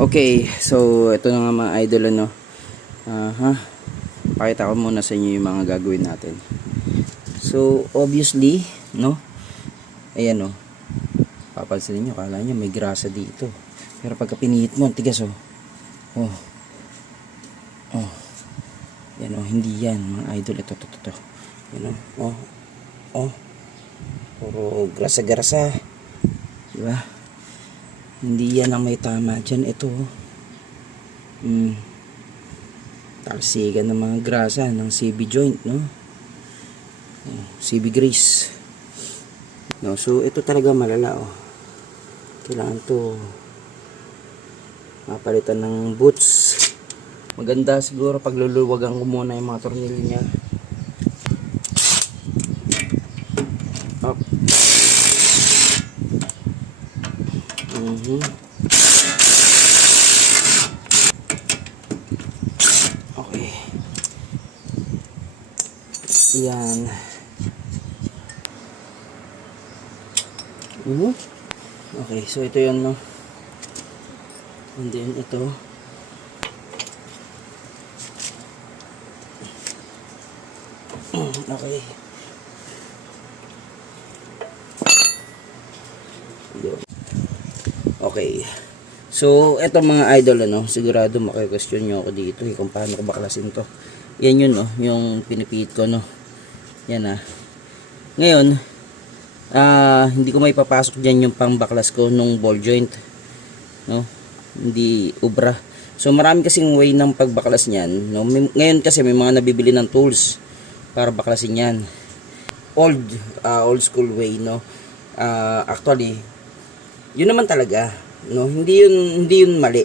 Okay, so ito na nga mga idol ano. Pakita ko muna sa inyo yung mga gagawin natin. So obviously, no? Ayan oh. Papansin niyo, kala niyo may grasa dito. Pero pagka pinihit mo, tigas oh. Oh. Oh. Yan oh, hindi yan mga idol, ito. Yan oh. Oh. Oh. Puro grasa-grasa. Di ba? Hindi yan ang may tama dyan. Ito talsikan ng mga grasa ng CB joint, no? CB grease, no? So ito talaga malala oh. Kailangan to mapalitan ng boots. Maganda siguro pag luluwagan ko muna yung mga tornilyo niya. Up. Okay. Yan. Okay, so ito yun, no? And then ito. Okay. Okay. So, eto mga idol, ano, sigurado maki-question nyo ako dito kung paano ko baklasin to. Yan yun, no, yung pinipihit ko, no. Yan, Ngayon, hindi ko may papasok dyan yung pangbaklas ko nung ball joint, no. Hindi ubra. So, marami kasing way ng pagbaklas niyan, no. Ngayon kasi may mga nabibili ng tools para baklasin yan. Old school way, no. Actually, yun naman talaga, no? Hindi yun mali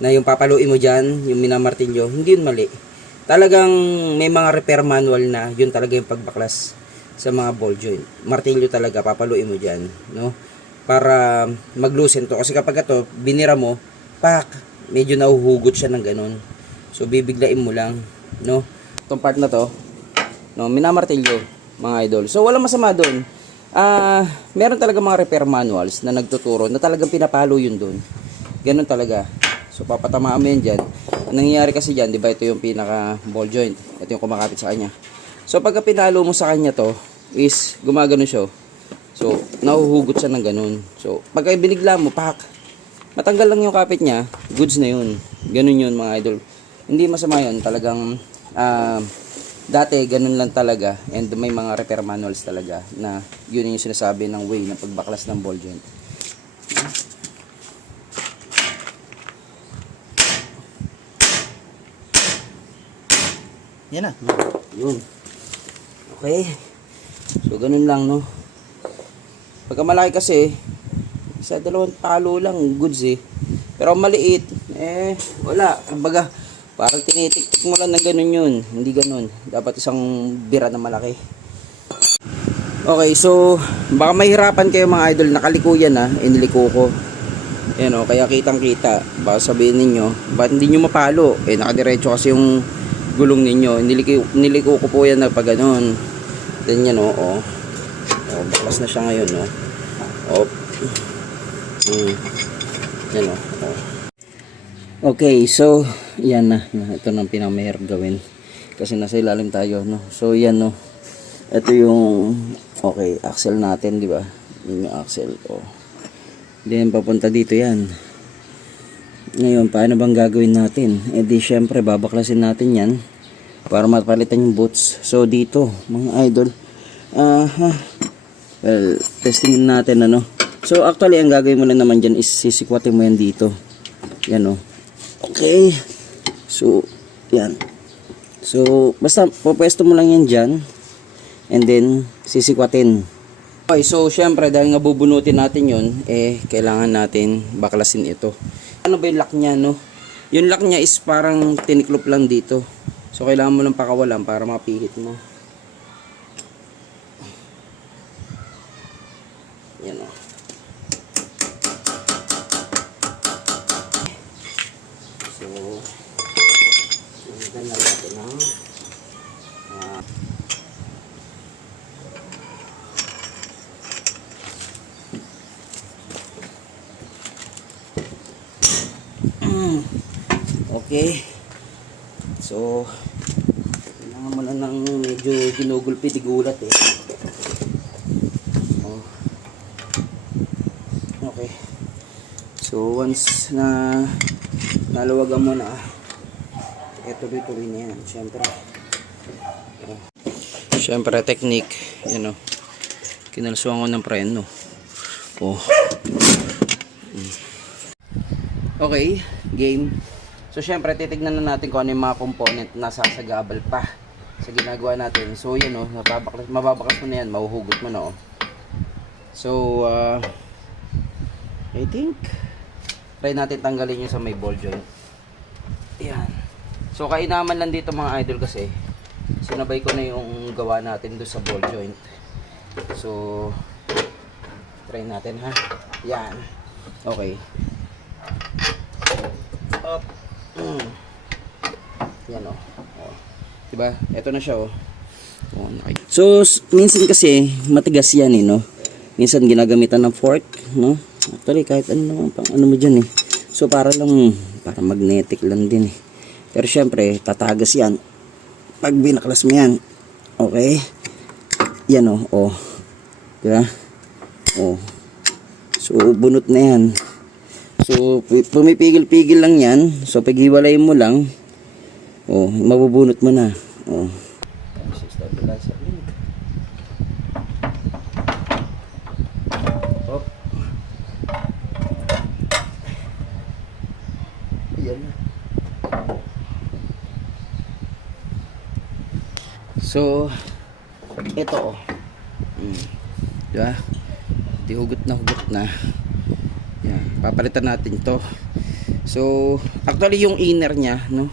na yung papaluin mo diyan, yung minamartilyo, hindi yun mali. Talagang may mga repair manual na yun talaga yung pagbaklas sa mga ball joint. Martilyo talaga papaluin mo diyan, no? Para mag-loosen to, kasi kapag ito binira mo, pak, medyo nahuhugot siya ng ganun. So bibiglain mo lang, no? Itong part na to, no, minamartilyo mga idol. So walang masama doon. Meron talaga mga repair manuals na nagtuturo na talagang pinapalo yun doon. Ganun talaga. So papatamaan mo yan dyan. Ang nangyayari kasi dyan, di ba, ito yung pinaka ball joint. Ito yung kumakapit sa kanya. So pagka pinalo mo sa kanya to, is gumagano siya. So nahuhugot siya ng ganun. So pagka binigla mo, pak, matanggal lang yung kapit niya, goods na yun. Ganun yun mga idol. Hindi masama yun. Talagang dati ganun lang talaga, and may mga repair manuals talaga na yun yung sinasabi ng way na pagbaklas ng ball joint. Yan na. Yun. Okay. So ganun lang, no. Pagka malaki kasi, isa dalawang palo lang, goods eh. Pero maliit, wala. Kumbaga, parang tinitik-tik mo lang na ganun yun. Hindi ganun. Dapat isang bira na malaki. Okay, so baka mahirapan kayo mga idol. Nakaliko yan iniliko ko. Yan kaya kitang kita. Baka sabihin ninyo, ba't hindi nyo mapalo? Nakadiretso kasi yung gulong ninyo. Niliko ko po yan na pag ganun. Then yan baklas na siya ngayon, Yan Okay, so yan na. Ito na ang pinakamahirap gawin. Kasi nasa ilalim tayo, no. So yan, no. Ito yung axle natin, di ba? Yung axle, Then papunta dito yan. Ngayon, paano bang gagawin natin? Di syempre babaklasin natin yan para mapalitan yung boots. So dito, mga idol. Well, testingin natin So actually, ang gagawin mo lang naman dyan is sisikwatin mo yan dito. Yan, Okay. So, yan. So, basta pupwesto mo lang yan dyan. And then, sisikwatin. Okay, so syempre dahil nga bubunutin natin yun, kailangan natin baklasin ito. Ano ba yung lock niya, no? Yung lock niya is parang tiniklop lang dito. So, kailangan mo lang pakawalan para mapihit mo. Yan, Sundan na natin Okay. So, kailangan mo na ng medyo ginugulpi, tigulat eh. Oh. Okay. So, once na naluwagan mo na, tuloy-tuloy na yan. Siyempre, technique. Yan o. Kinalsuan ko ng preno. Oh. Okay, game. So, syempre, titignan na natin kung ano yung mga component na sasagabal pa sa ginagawa natin. So, yan o. Mababaklas mo na yan. Mahuhugot mo na o. So, I think, try natin tanggalin yung sa may ball joint. Yan. So, kainaman lang dito mga idol kasi sinabay ko na yung gawa natin doon sa ball joint. So, try natin ha. Yan. Okay. Up. Yan o. Oh. Diba? Ito na siya o. Oh, okay. So, minsan kasi matigas yan eh, no? Minsan ginagamitan ng fork, no? Actually, kahit ano naman pang ano mo dyan eh. So, para magnetic lang din eh. Pero syempre, tatagas yan. Pag binaklas mo yan. Okay? Yan o. Oh. Diba? Oh. So, bunot na yan. So, pumipigil-pigil lang yan. So, paghiwalayin mo lang. Oh, mabubunot mo na. Oh. Hop. Ayan na. So, ito oh. Diba? Di hugot na. Yan. Papalitan natin to. So, actually yung inner niya, no?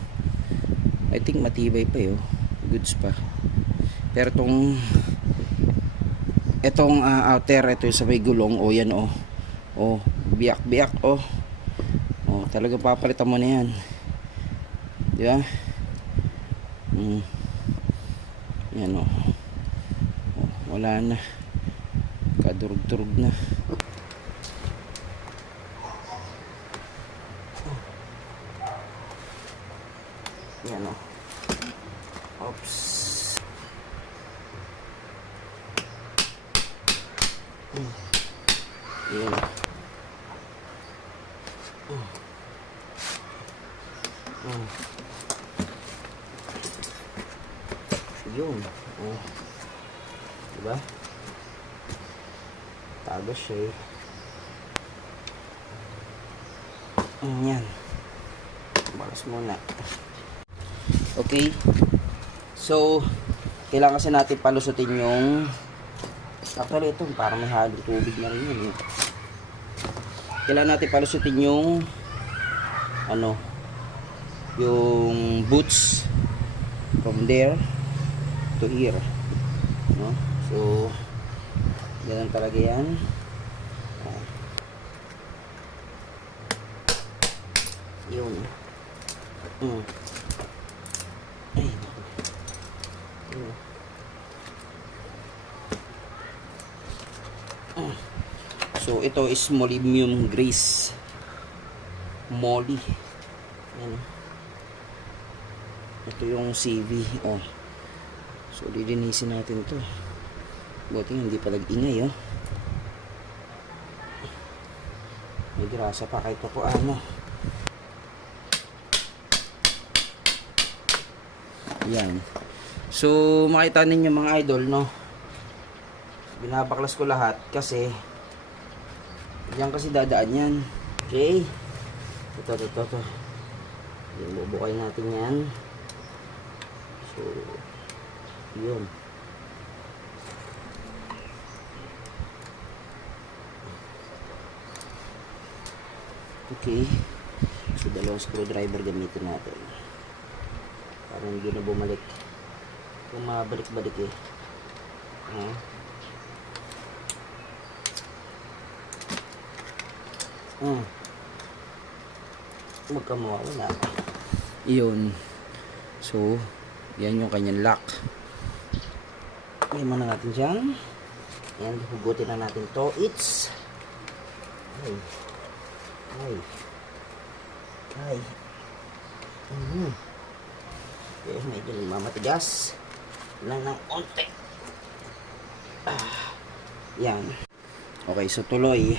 I think matibay pa yun. Goods pa. Pero itong outer, ito yung sa may gulong, o yan o. O, biyak, o. O, talagang papalitan mo na yan. Diba? Yan o. Wala na. Kadurug-durug na. Yan o. Oops. Yan. Yun. Oh. Diba? Tagas siya eh. Yan. Balas muna. Okay. So, kailangan kasi natin palusutin yung actually ito, parang may halong tubig na rin yun. Kailangan natin palusutin yung yung boots from there to here. No? So, ganun talaga yan. Yun. Ay, so ito is molybdenum grease. Moly. Yan. Ito yung CV. Oh. So lilinisin natin to. Buti hindi pa nag-ingay oh. May grasa pa kahit po ano. Yan. So, makita ninyo mga idol, no? Binabaklas ko lahat kasi yan kasi dadaan yan. Okay? Ito. Yung bubukay natin yan. So, yun. Okay. So, dalawang screwdriver gamitin natin. Para hindi na bumalik. Kung mabalik-balik eh. Huwag ka mawawala. Iyon. So, yan yung kanyang lock. Lagyan muna natin dyan. Ayan, hugutin na natin to. Ay. Ay. Okay, medyo mamatigas. Lang ng onte. Yan. Okay, so tuloy.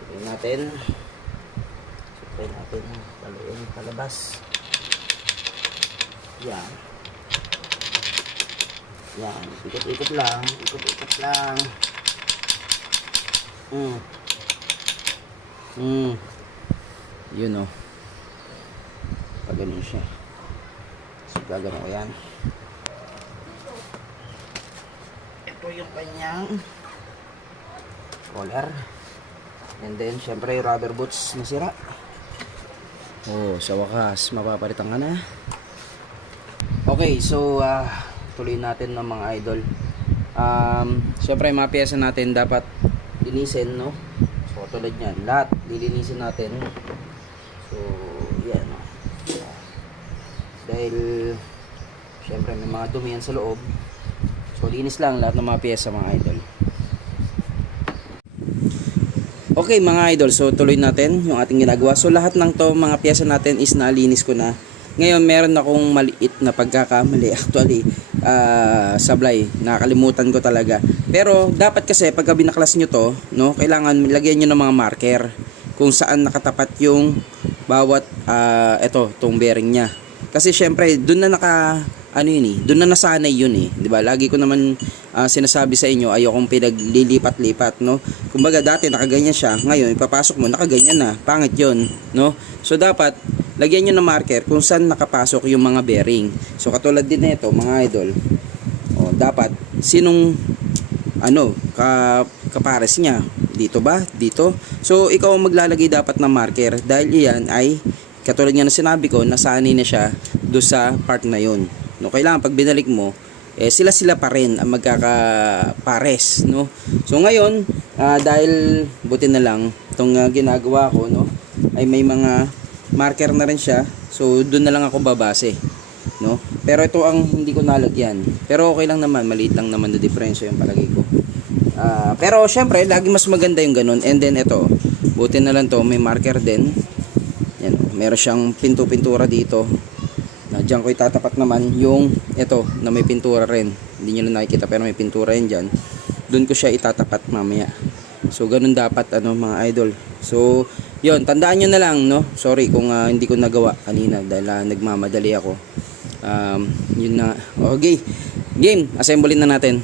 Tuloy natin. Tuloy natin. Paluin palabas. Yan. Yan. Ikot-ikot lang. Ikot-ikot lang. Yun o. Pag ganun siya. So, gagano ko yan. Ito yung kanyang collar. And then, syempre, rubber boots na sira. Oh, sa wakas, mapapalitan ka na. Okay, so, tuloy natin ng mga idol. Syempre, mga pyesa natin dapat linisin, no? So, tulad yan. Lahat, lilinisin natin. So, yan. Dahil, syempre, may mga dumi yan sa loob. So, linis lang lahat ng mga pyesa, mga idol. Okay, mga idol. So, tuloy natin yung ating ginagawa. So, lahat ng to, mga pyesa natin is nalinis ko na. Ngayon, meron akong maliit na pagkakamali. Actually, sablay, nakakalimutan ko talaga. Pero, dapat kasi, pagka binaklas nyo to, no, kailangan lagyan nyo ng mga marker kung saan nakatapat yung bawat, itong bearing nya. Kasi, syempre, dun na dun na nasanay yun eh. 'Di ba? Lagi ko naman sinasabi sa inyo, ayokong pinaglilipat-lipat, no? Kumbaga dati nakaganyan siya, ngayon ipapasok mo nakaganyan na. Pangit 'yon, no? So dapat lagyan niyo ng marker kung saan nakapasok yung mga bearing. So katulad din nito, mga idol. Dapat sinong kapares niya? Dito ba? Dito. So ikaw ang maglalagay dapat ng marker dahil iyan ay katulad nga na sinabi ko, nasanay na siya do sa part na 'yon. No, kailangan pag binalik mo, sila pa rin ang magkakapares, no? So ngayon, dahil buti na lang itong ginagawa ko, no, ay may mga marker na rin siya. So doon na lang ako babase, no? Pero ito ang hindi ko nalagyan. Pero okay lang naman, maliit lang naman na diferensya yung palagay ko. Pero syempre, lagi mas maganda yung ganun. And then ito, buti na lang to, may marker din. Yan, meron siyang pintura dito. Diyan ko itatapat naman yung ito na may pintura rin. Hindi nyo na nakikita pero may pintura rin dyan. Doon ko siya itatapat mamaya. So ganun dapat mga idol. So yon, tandaan nyo na lang, no? Sorry kung hindi ko nagawa kanina dahil nagmamadali ako. Yun na. Okay. Game, assemble na natin.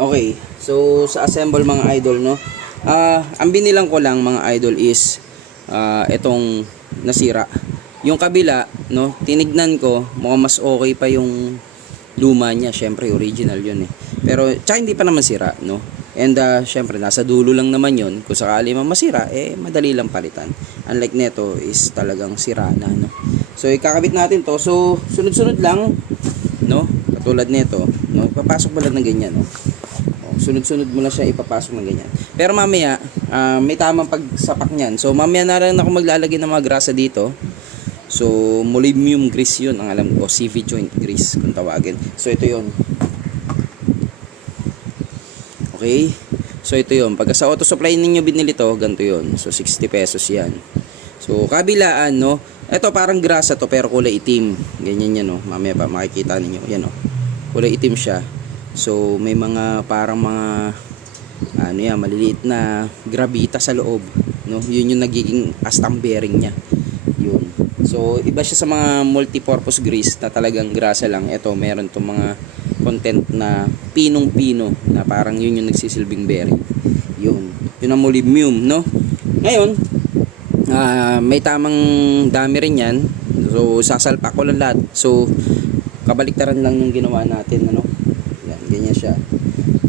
Okay. So sa assemble mga idol, no? Ang binilang ko lang mga idol is itong nasira. Yung kabila, no, tinignan ko, mukhang mas okay pa yung luma niya. Syempre, original yun eh. Pero, tsaka hindi pa naman sira, no. And, syempre, nasa dulo lang naman yun. Kung sakali man masira, madali lang palitan. Unlike neto, is talagang sira na, no. So, ikakabit natin to. So, sunod-sunod lang, no. Katulad neto, no. Papasok mo lang ng ganyan, no. Sunod-sunod mo lang siya ipapasok ng ganyan. Pero mamaya, may tamang pagsapak niyan. So, mamaya na rin ako maglalagay ng mga grasa dito. So, molybdenum grease yun ang alam ko, CV joint grease kung tawagin. So, ito yun. Okay. So, ito yun. Pagka sa auto supply ninyo binili to, ganito yun. So, 60 pesos yan. So, kabilaan, no. Ito parang grasa to pero kulay itim. Ganyan yan, no. Mamaya pa makikita ninyo. Yan, no. Kulay itim siya. So, may mga parang mga maliliit na gravita sa loob, no. Yun yung nagiging custom bearing niya. Yun. So, iba siya sa mga multi-purpose grease na talagang grasa lang. Ito, meron itong mga content na pinong-pino na parang yun yung nagsisilbing bearing. Yun. Yun ang molybdenum, no? Ngayon, may tamang dami rin yan. So, sasalpak ko lang lahat. So, kabaliktaran lang yung ginawa natin, ano? Yan, ganyan siya.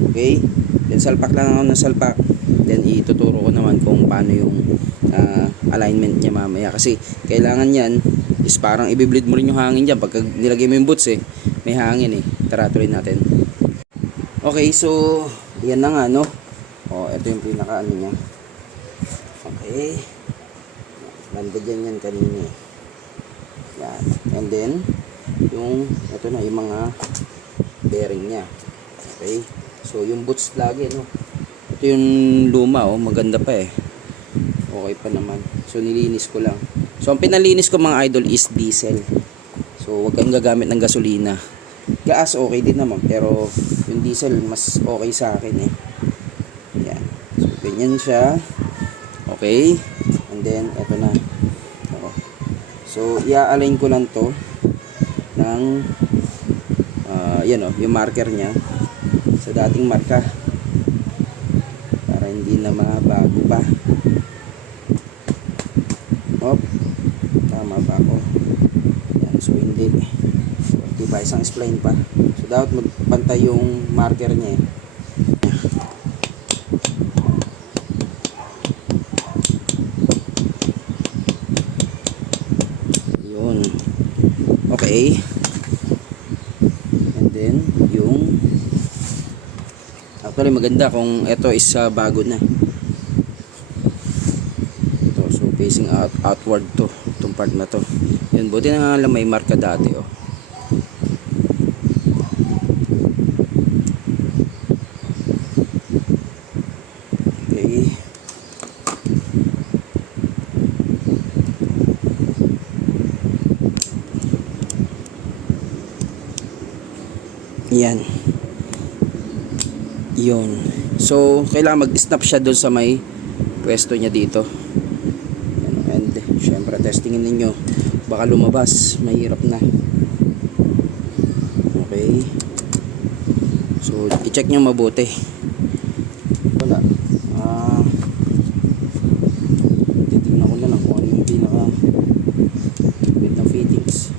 Okay? Then, salpak lang ako ng salpak. Then, ituturo ko naman kung paano yung alignment niya mamaya kasi kailangan yan is parang i-bleed mo rin yung hangin dyan pagka nilagay mo yung boots may hangin tara tuloy natin. Okay, so yan na nga, no. Ito yung pinaka niya. Okay, banda dyan yan kanina yan. And then yung ito na yung mga bearing nya. Okay, so yung boots lagi, no. Ito yung luma, maganda pa Okay pa naman. So nilinis ko lang. So ang pinalinis ko mga idol is diesel. So wag kang gagamit ng gasolina. Gas okay din naman, pero yung diesel mas okay sa akin eh. Yan. So ganyan siya. Okay. And then eto na. Okay. So i-align ko lang to ng yan oh, yung marker niya sa dating marka para hindi na mabago pa. Op, tama ba ako? Yan, so hindi. So, di ba isang spline pa. So dapat magpantay yung marker niya eh. Yun. Okay. And then yung actually maganda kung ito is bago na. Ito, so facing outward to, itong part na to. Yun, buti na nga lang may marka dati oh. Okay. Yan. Yun. So, kailangan mag-snap siya doon sa may pwesto niya dito. And, syempre, testingin ninyo. Baka lumabas. Mahirap na. Okay. So, i-check nyo mabuti. Wala. Titignan ko na lang kung ano yung pinaka with ng fittings.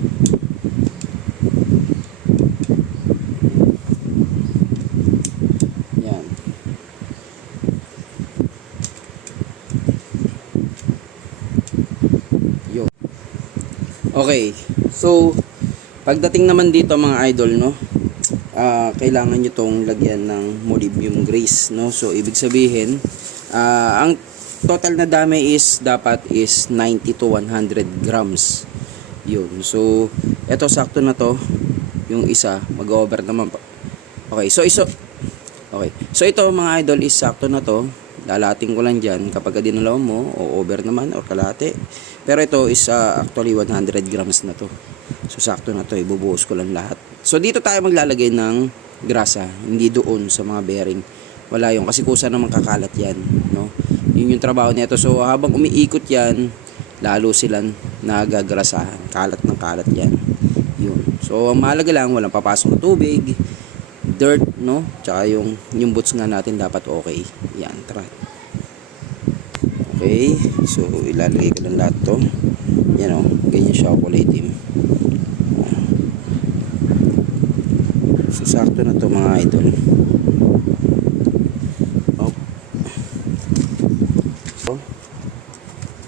Okay, so pagdating naman dito mga idol, no, kailangan nyo tong lagyan ng molybdenum grease, no. So ibig sabihin, ang total na dami is dapat is 90 to 100 grams. Yun. So eto sakto na to, yung isa mag-over naman pa. Okay, so okay. So ito mga idol is sakto na to. Lalating ko lang dyan kapag dinalaw mo o over naman or kalate. Pero ito is actually 100 grams na to. So sakto na to, ibubuhos ko lang lahat. So dito tayo maglalagay ng grasa, hindi doon sa mga bearing. Wala yung kasi kusa naman kakalat yan, no? Yun yung trabaho nito. So habang umiikot yan, lalo silang nagagrasahan. Kalat ng kalat yan. Yun. So ang mahalaga lang, walang papasok na tubig, dirt, no? Tsaka yung boots nga natin dapat okay. Yan, tara. Okay, so ilalagay ko lang lahat to. Yan o, ganyan siya kulay itim. So sakto na to mga idol.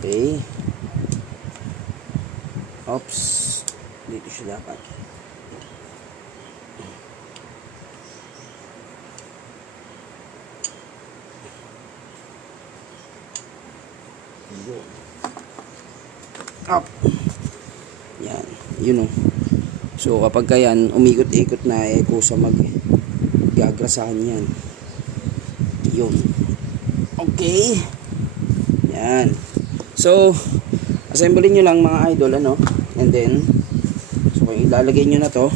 Okay. Oops, dito siya dapat. Up. Yan, yun o. So kapag yan umikot-ikot na kusa gagrasahan yan. Yun. Okay. Yan. So assemblein nyo lang mga idol, ano. And then so kung ilalagay nyo na to,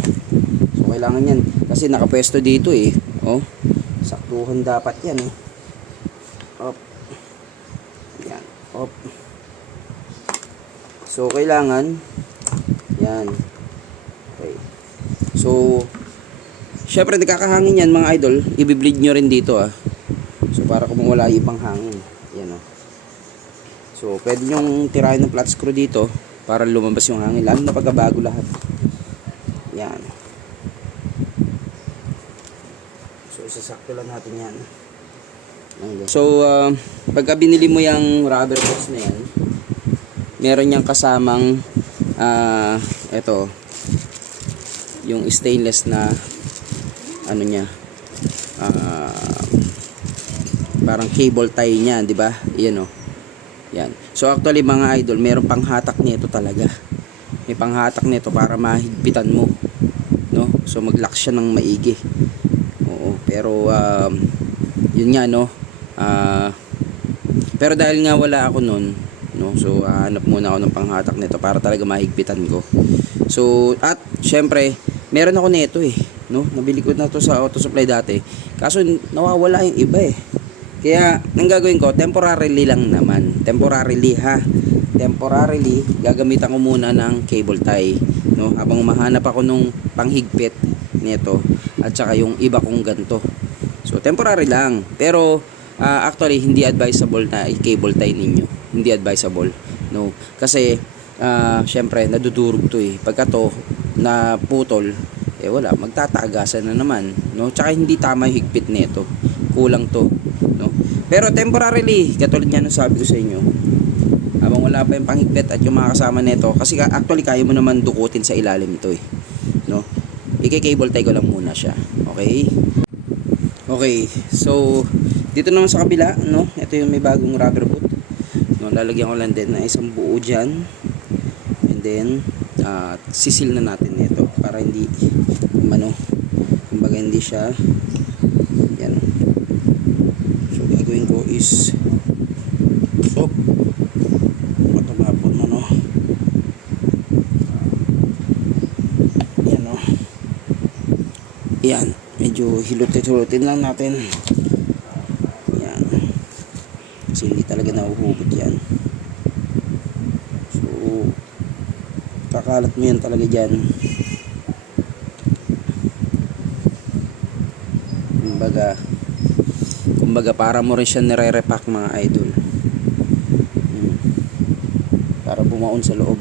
so kailangan yan kasi nakapwesto dito eh. Oh, saktuhan dapat yan eh. Up. Yan. Up. So kailangan yan. Okay. So syempre nagkakahangin yan mga idol, i-bleed nyo rin dito ah. So para kung wala yung ibang hangin. Yan oh. So pwede nyong tirahin ng flat screw dito para lumabas yung hangin, lalo na pagkabago lahat. Yan. So isasakto lang natin yan. So pagka binili mo yung rubber box na yan, meron niyang kasamang ito yung stainless na ano niya, parang cable tie niya, di ba? Yan oh. Yan. So actually mga idol, meron panghatak nito talaga. May panghatak nito para mahigpitan mo, no? So mag-lock siya ng maigi. Oo, pero yun nga no. Pero dahil nga wala ako nun, no, so hanap muna ako ng panghatak nito para talaga mahigpitan ko. So at syempre meron ako nito eh, no, nabili ko na to sa auto supply dati, kaso nawawala yung iba eh. Kaya ang gagawin ko, temporarily lang naman, temporarily gagamitan ko muna ng cable tie, no, habang mahanap ako nung panghigpit nito at saka yung iba kong ganto. So temporary lang, pero actually hindi advisable na i-cable tie ninyo, hindi advisable, no, kasi syempre nadudurog to eh. Pagka to na putol, eh wala, magtatagasan na naman, no, tsaka hindi tama yung higpit nito, kulang to, no. Pero temporarily, katulad nga nung sabi ko sa inyo, habang wala pa yung panghigpit at yung mga kasama nito, kasi actually kaya mo naman dukutin sa ilalim ito eh, no. I-cable tie ko lang muna siya, okay. Okay, so dito naman sa kabila, no, ito yung may bagong rubber boot, no, lalagyan ko lang din na isang buo dyan, and then sisil na natin ito para hindi kumbaga hindi siya yan. So gagawin ko is matumapon na, no, yan, no, yan, medyo hilutin lang natin yan kasi hindi talaga nahuhugot yan. So kakalat mo yan talaga dyan, kumbaga para mo rin siya nire-repack mga idol, para bumaon sa loob.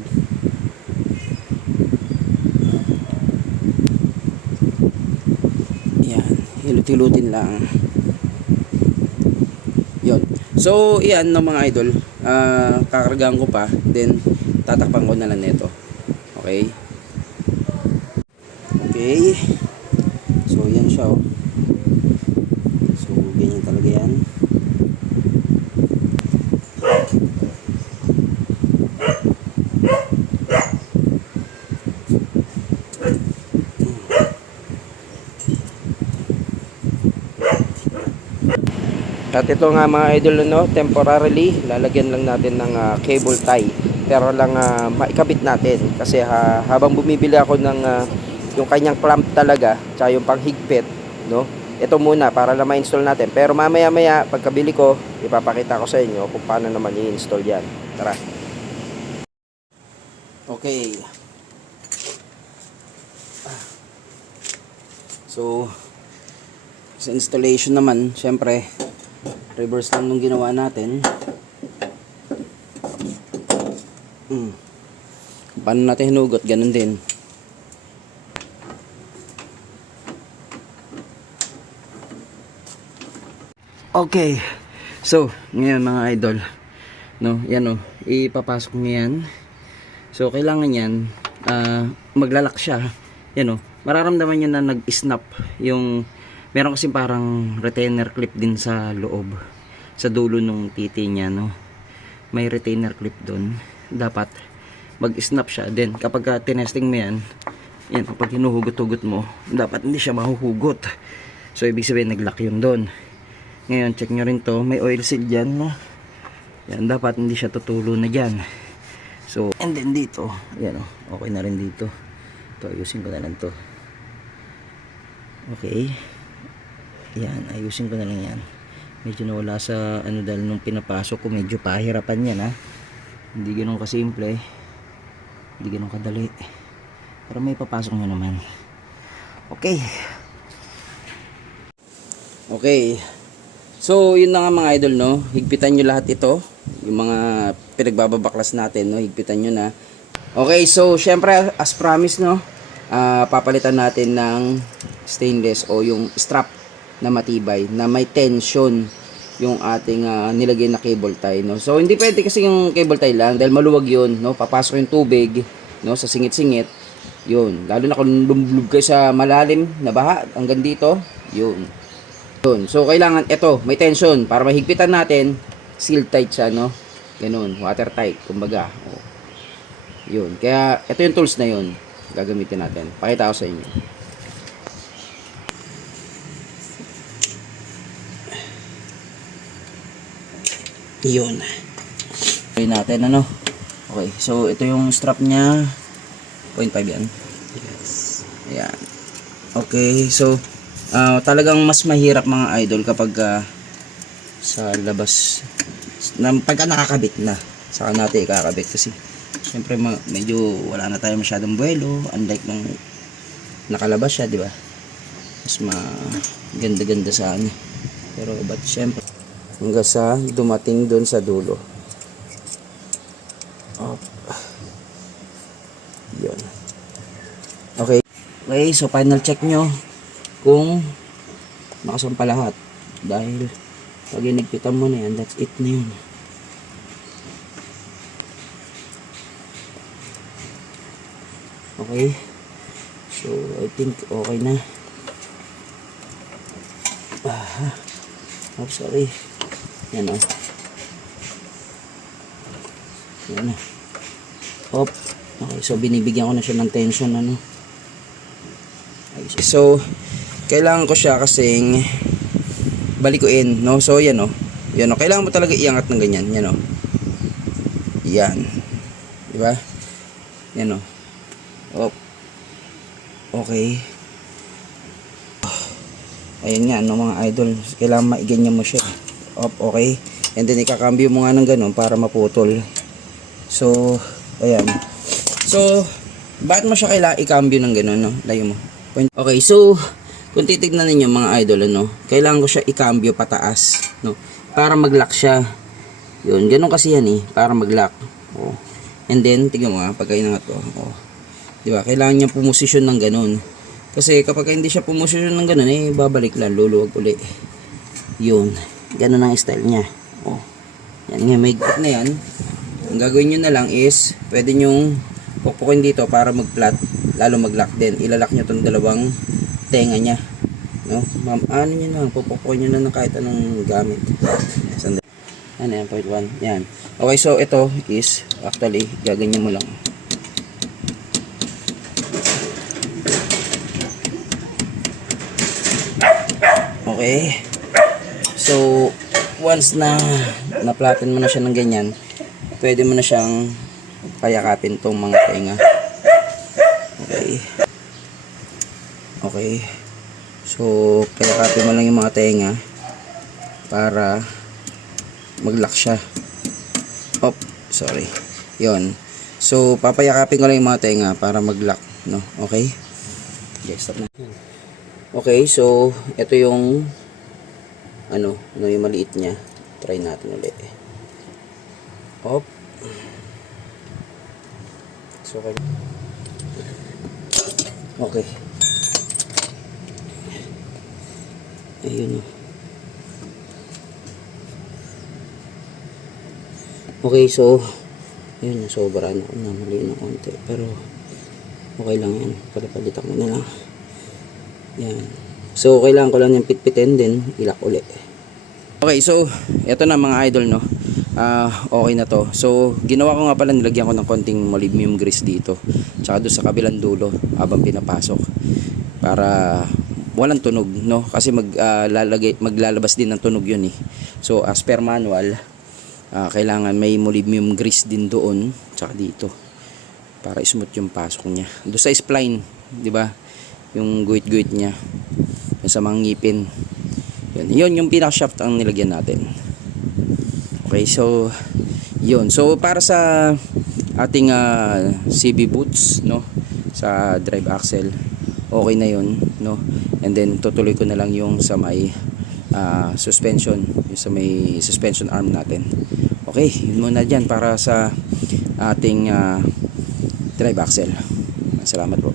Yan, hilut-hilutin lang yon. So yan no mga idol, kakargahan ko pa, then tatakpan ko na lang nito. Okay, so yan siya, oh. So ganyan talaga yan. At ito nga mga idol, no, temporarily lalagyan lang natin ng cable tie, pero lang maikabit natin kasi habang bumibili ako ng yung kanyang clamp talaga tsaka yung panghigpit, no, ito muna para lang ma-install natin, pero mamaya pagkabili ko ipapakita ko sa inyo kung paano naman i-install yan. Tara. Okay, so sa installation naman, syempre reverse lang nung ginawa natin. Paano natin hinugot, ganun din. Okay, so ngayon mga idol, no, yan, oh, ipapasok nyo yan. So kailangan yan maglalak siya, yan, oh, mararamdaman nyo na nag-snap yung, meron kasi parang retainer clip din sa loob, sa dulo ng titi niya, no, may retainer clip doon, dapat mag-snap siya. Then kapag tinesting mo yan, kapag hinuhugot-hugot mo, dapat hindi siya mahuhugot, so ibig sabihin nag-lock yun doon. Ngayon check nyo rin to, may oil seal dyan, no, yan, dapat hindi siya tutulo na dyan. So and then dito, yan, oh, okay na rin dito, to ayusin ko na lang to. Okay, yan, ayusin ko na lang yan. Medyo nawala sa ano dahil nung pinapasok ko medyo pahirapan yan, ha. Hindi ganun kasimple, hindi ganun kadali, pero may papasok nyo naman. Okay, so yun na nga mga idol, no, higpitan nyo lahat ito, yung mga pinagbababaklas natin, no, higpitan nyo na. Okay, so syempre as promised, no, papalitan natin ng stainless o yung strap na matibay, na may tension yung ating nilagay na cable tie, no. So hindi pwede kasi yung cable tie lang dahil maluwag yun, no, papasok yung tubig, no, sa singit-singit yun, lalo na kung lumblub kayo sa malalim na baha hanggang dito, yun. So kailangan ito may tension para mahigpitan natin, seal tight siya, no, ganun, watertight kumbaga, oh. Yun, kaya ito yung tools na yun gagamitin natin, pakita ko sa inyo. Yun. Okay natin ano. Okay, so ito yung strap niya. 0.5 yan. Yes. Ayan. Okay, so talagang mas mahirap mga idol kapag sa labas pagka nakakabit na saka natin ikakabit kasi syempre medyo wala na tayo masyadong buwelo, unlike nung nakalabas siya, di ba? Mas maganda-ganda sa ano. Pero but syempre hanggang sa dumating doon sa dulo. Up. Yun. Okay. Okay, so final check nyo kung nakasampa lahat. Dahil pag inigpitan mo na yan, that's it na yun. Okay. So, I think okay na. Oh, sorry. Yan o. Yan o. Hop. Okay, so binibigyan ko na siya ng tension ano. So, kailangan ko siya kasing balikuin, no? So, yan o. Yan o. Kailangan mo talaga iangat ng ganyan. Yan o. Yan. Diba? Yan o. Hop. Okay. Ayan nga, no, mga idol. Kailangan maiganyan mo siya. Hop, okay. And then, ikakambyo mo nga ng ganun para maputol. So, ayan. So, bakit mo siya kailangan ikambyo ng ganun, no? Layo mo. Okay, so, kung titignan ninyo mga idol, ano, kailangan ko siya ikambyo pataas, no? Para mag-lock siya. Yun, ganun kasi yan eh, para mag-lock. Oh. And then, tignan mo nga, pagka inangat ko. Oh. Diba, kailangan niya pumosisyon ng ganun. Kasi kapag hindi siya pumosisyon ng ganun, eh, babalik lang, luluwag uli. Yun, ganun ang style niya. Oh. Yan nga, may git na yan. Ang gagawin nyo na lang is, pwede nyong pukpukin dito para mag-flat, lalo mag-lock din. Ilalak nyo itong dalawang tenga niya. No? Ano nyo lang, pupukpukin nyo lang ng kahit anong gamit. Sandali. Ano yan, point 1. Yan. Okay, so ito is, actually, gaganyan mo lang. Okay. So, once na na-flatten mo na siya ng ganyan, pwede mo na siyang payakapin tong mga tenga. Okay. Okay. So, payakapin mo lang yung mga tenga para mag-lock siya. Oh, sorry. Yon. So, papayakapin ko lang yung mga tenga para mag-lock, no? Okay? Okay, stop na. Okay, so ito yung ano yung maliit niya. Try natin ulit. Hop. So, okay. Ayun. Okay, so ayun, sobra na mali na konti, pero okay lang yan. Palipalitan ko na lang. Yan. So, kailangan ko lang yung pitpitin din, ilak uli. Okay, so, eto na mga idol, no. Okay na to. So, ginawa ko nga pala, nilagyan ko ng konting molybdenum grease dito. Tsaka doon sa kabilang dulo, habang pinapasok. Para walang tunog, no. Kasi maglalabas din ng tunog yun, eh. So, as per manual, kailangan may molybdenum grease din doon, tsaka dito. Para smooth yung pasok niya. Doon sa spline, di ba? Yung guhit-guhit niya yung sa mga ngipin, yun yung pinaka-shaft ang nilagyan natin. Okay, so yun, so para sa ating CB boots, no, sa drive axle, okay na yun, no. And then tutuloy ko na lang yung sa may suspension, yung sa may suspension arm natin. Okay, yun muna dyan para sa ating drive axle. Salamat po.